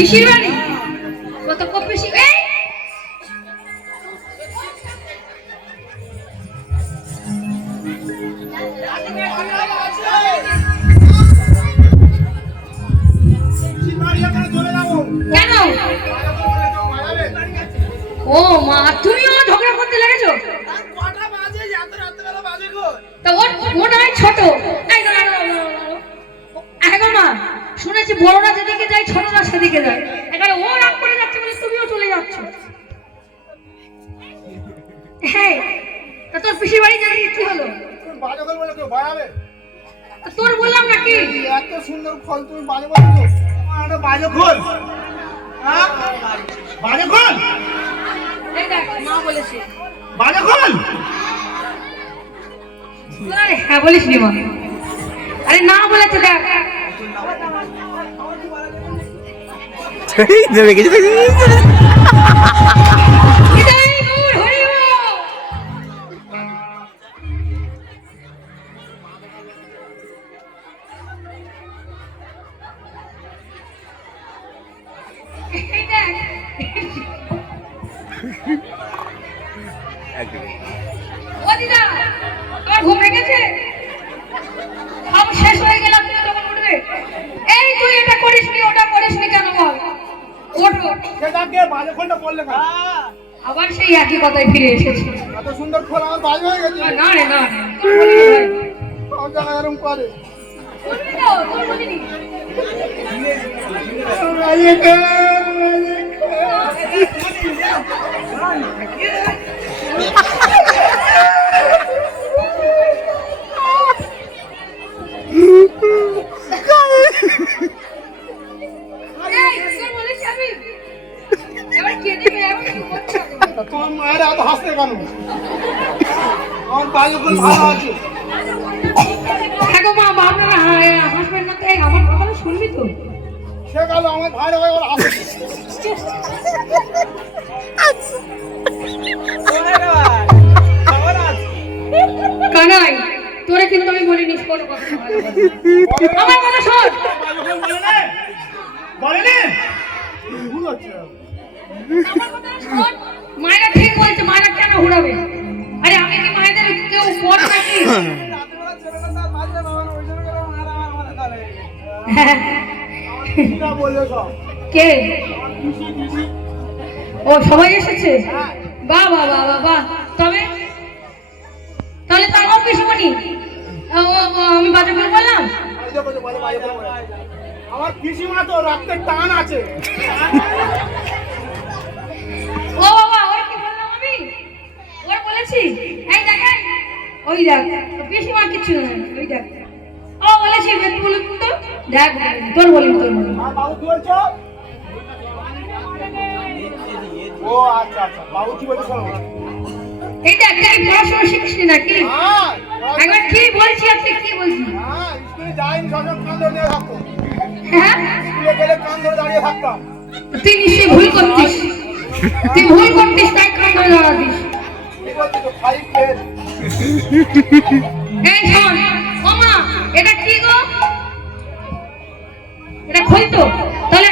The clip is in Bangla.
পিসির বাড়ি কত পিসি এই কেন? ও মা, তুমিও ঝগড়া করতে লেগেছো? তা ওর নয় ছোট। এখন মা শুনেছি বড়রা যেদিকে যায় ছোটরা সেদিকে যায়, এখানে ও রাগ করে যাচ্ছে বলে তুমিও চলে যাচ্ছ। হ্যাঁ, তা তোর পিসির বাড়ি যাই কি হলো? তোর বললাম নাকি এত সুন্দর ফল তুমি বাজে বলছো? একটা বাজে ফল, হ্যাঁ বাজে ফল, এই দেখ মা বলেছে বাজে ফল। আরে হ্যাঁ বলিস নি মা, আরে না বলেছে দেখ। নেমে গেছে। ও দিদা, তোমার ঘুম ভেঙেছে? সব শেষ হয়ে গেলাম, তুমি তখন উঠবে। এই তুই এটা করিসনি ওটা করিসনি কেন বল? ওঠো। সেটাকে বাজে ফলটা বললে কেন? আবার সেই একই কথায় ফিরে এসেছি। এত সুন্দর ফল আমার বাজে হয়ে গেছে। না রে না, তোর বলিনি ভাই। সব জায়গায় এরকম করে। বলবি তো, তোর বলিনি। বাজে ফল, এই, তোর বলিস আমি? এবার কে দিবে? এবার কি করছো? তোমার মায়ের এত হাসতে কেন? আমার বাজে ফল ভালো আছে। দেখো মা, আপনারা হাসবেন না তো, এই আমার কথা শুনবি তো? সে গেল আমার ভাইরা ভাই ওর হাসে। কানাই, তোরে কিন্তু আমি বলিনি কোনো কথা। আমার কথা শোন। বলেনি ভুল হচ্ছে। আমার কথা শোন। মায়েরা ঠিক বলছে, মায়েরা কেন ঘুরাবে? আরে আমি কি মায়েদের কেউ বড় নাকি? বললে সব কে? ও সবাই এসেছে? বাহ বাহ বাহ বাহ বাহ। তবে তাহলে তার অফিস মনি আমি বাজে করে বললাম? আমার পিসিমা তো রক্তের টান আছে। ও বাবা, ওর কি বললাম আমি? ওর বলেছি এই দেখ, ওই দেখ পিসিমার কিছু না, ওই দেখ ও বলেছি একটু বলুন তো, দেখ তোর বলিনি তোর বলিনি। বাবু কি বলছো? ও আচ্ছা আচ্ছা, বাবু কি বলছো? এই দেখ, তুই পড়াশোনা শিখিসনি নাকি? হ্যাঁ একবার কি বলছি আর তুই কি বলছিস? হ্যাঁ, স্কুলে যাইনি, সবসময় কান ধরে নিয়ে থাকতো। হ্যাঁ, স্কুলে গেলে কান ধরে দাঁড়িয়ে থাকতাম। তুই নিশ্চয়ই ভুল করতিস, তুই ভুল করতিস তাই কান ধরে দাঁড়াতিস। কি বলছো তো? 5 ফেল। এই শোন, ও মা, এটা কি গো? এটা খই তো? তাহলে